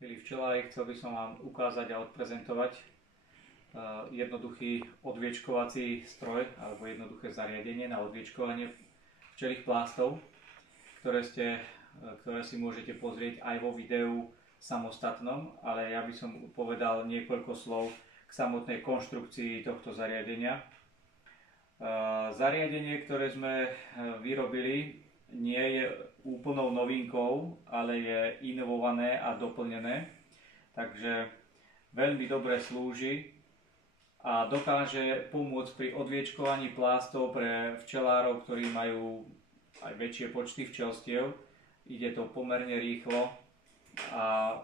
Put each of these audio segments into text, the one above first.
Milí včelári, chcel by som vám ukázať a odprezentovať jednoduchý odviečkovací stroj alebo jednoduché zariadenie na odviečkovanie včelých plástov, ktoré si môžete pozrieť aj vo videu samostatnom, ale ja by som povedal niekoľko slov k samotnej konštrukcii tohto zariadenia. Zariadenie, ktoré sme vyrobili, nie je úplnou novinkou, ale je inovované a doplnené, takže veľmi dobre slúži a dokáže pomôcť pri odviečkovaní plástov pre včelárov, ktorí majú aj väčšie počty včelstiev. Ide to pomerne rýchlo a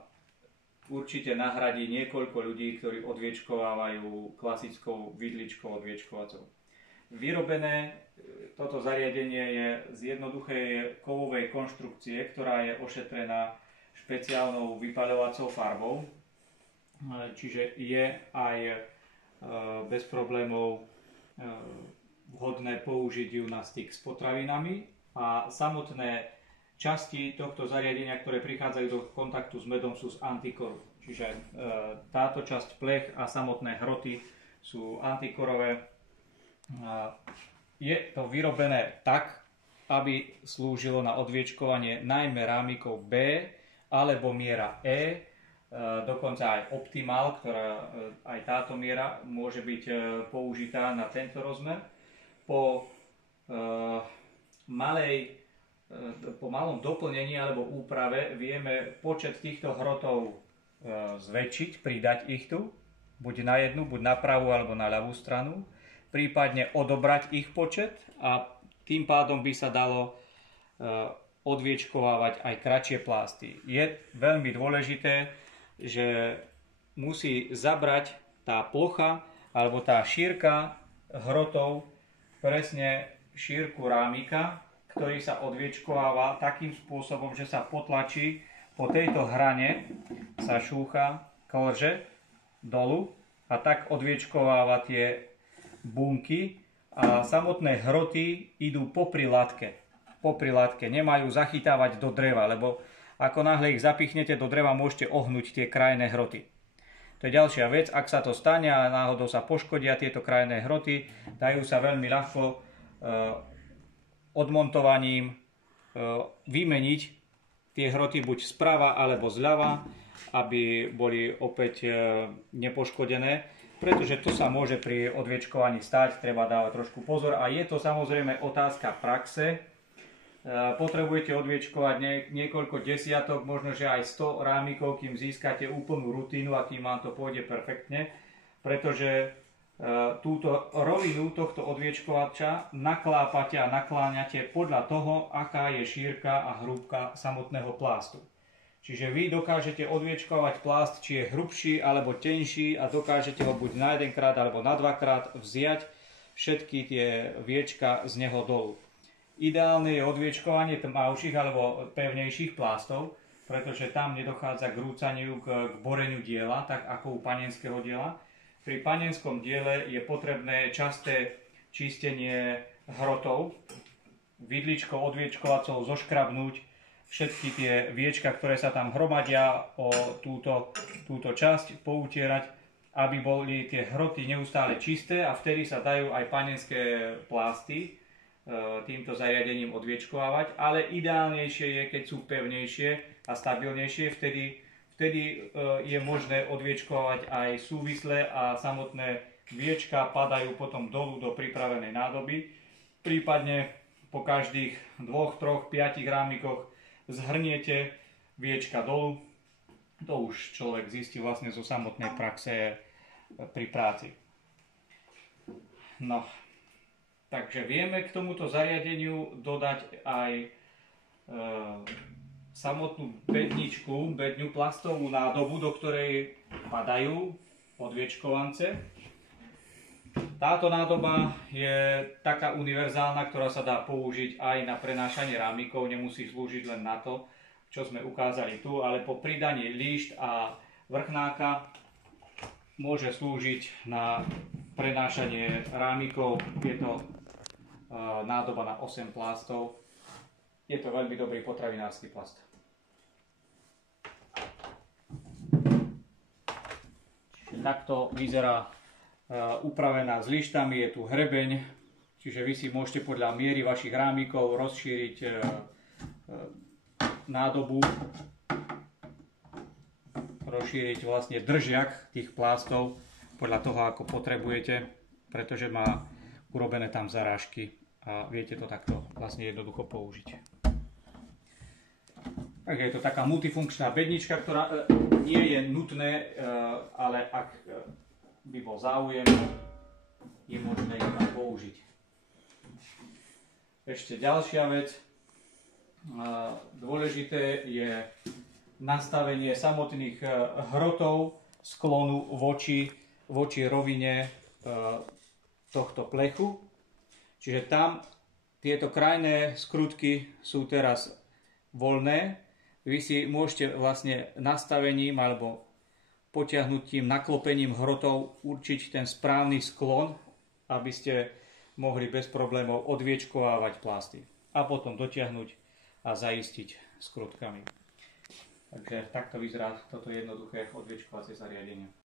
určite nahradí niekoľko ľudí, ktorí odviečkovávajú klasickou vidličkou odviečkovacou. Vyrobené toto zariadenie je z jednoduchej kovovej konštrukcie, ktorá je ošetrená špeciálnou vypaľovacou farbou, čiže je aj bez problémov vhodné použiť ju na styk s potravinami a samotné časti tohto zariadenia, ktoré prichádzajú do kontaktu s medom, sú z antikoru. Čiže táto časť plech a samotné hroty sú antikorové. Je to vyrobené tak, aby slúžilo na odviečkovanie najmä rámikov B alebo miera E, dokonca aj optimál, ktorá aj táto miera môže byť použitá na tento rozmer. Po malom doplnení alebo úprave vieme počet týchto hrotov zväčšiť, pridať ich tu, buď na jednu, buď na pravú alebo na ľavú stranu, prípadne odobrať ich počet a tým pádom by sa dalo odviečkovávať aj kratšie plásty. Je veľmi dôležité, že musí zabrať tá plocha alebo tá šírka hrotov presne šírku rámika, ktorý sa odviečkováva takým spôsobom, že sa potlačí po tejto hrane, sa šúcha klže dolu a tak odviečkováva tie bunky a samotné hroty idú popri latke. Nemajú zachytávať do dreva, lebo ako náhle ich zapichnete do dreva, môžete ohnúť tie krajné hroty. To je ďalšia vec, ak sa to stane a náhodou sa poškodia tieto krajné hroty, dajú sa veľmi ľahko odmontovaním vymeniť tie hroty buď zprava alebo zľava, aby boli opäť nepoškodené. Pretože to sa môže pri odviečkovaní stať, treba dávať trošku pozor a je to samozrejme otázka praxe. Potrebujete odviečkovať niekoľko desiatok, možno že aj 100 rámikov, kým získate úplnú rutínu a kým vám to pôjde perfektne, pretože túto rovinu tohto odviečkovača naklápate a nakláňate podľa toho, aká je šírka a hrúbka samotného plástu. Čiže vy dokážete odviečkovať plást, či je hrubší alebo tenší a dokážete ho buď na jedenkrát alebo na dvakrát vziať všetky tie viečka z neho dolu. Ideálne je odviečkovanie tmavších alebo pevnejších plástov, pretože tam nedochádza k rúcaniu, k boreniu diela, tak ako u panenského diela. Pri panenskom diele je potrebné časté čistenie hrotov, vidličkou odviečkovacou zoškrabnúť všetky tie viečka, ktoré sa tam hromadia o túto časť, poutierať, aby boli tie hroty neustále čisté a vtedy sa dajú aj panenské plásty týmto zariadením odviečkovávať, ale ideálnejšie je, keď sú pevnejšie a stabilnejšie, vtedy je možné odviečkovať aj súvisle a samotné viečka padajú potom dolu do pripravenej nádoby, prípadne po každých 2, 3, 5 rámikoch zhrniete viečka dolu. To už človek zistí vlastne zo samotnej praxe pri práci. No, takže vieme k tomuto zariadeniu dodať aj samotnú bedňu plastovú nádobu, do ktorej padajú odviečkovance. Táto nádoba je taká univerzálna, ktorá sa dá použiť aj na prenášanie rámikov, nemusí slúžiť len na to, čo sme ukázali tu, ale po pridaní líšt a vrchnáka môže slúžiť na prenášanie rámikov. Je to nádoba na 8 plástov. Je to veľmi dobrý potravinársky plast. takto vyzerá upravená s lištami, je tu hrebeň, čiže vy si môžete podľa miery vašich rámikov rozšíriť nádobu, rozšíriť vlastne držiak tých plástov podľa toho, ako potrebujete, pretože má urobené tam zarážky a viete to takto vlastne jednoducho použiť. Takže je to taká multifunkčná bednička, ktorá nie je nutné, ale ak by bol záujem, je možné ju tam použiť. Ešte ďalšia vec, dôležité je nastavenie samotných hrotov sklonu voči rovine tohto plechu. Čiže tam tieto krajné skrutky sú teraz voľné. Vy si môžete vlastne nastavením alebo potiahnutím, naklopením hrotov určiť ten správny sklon, aby ste mohli bez problémov odviečkovávať plásty a potom dotiahnuť a zaistiť skrutkami. Takže takto vyzerá toto jednoduché odviečkovacie zariadenie.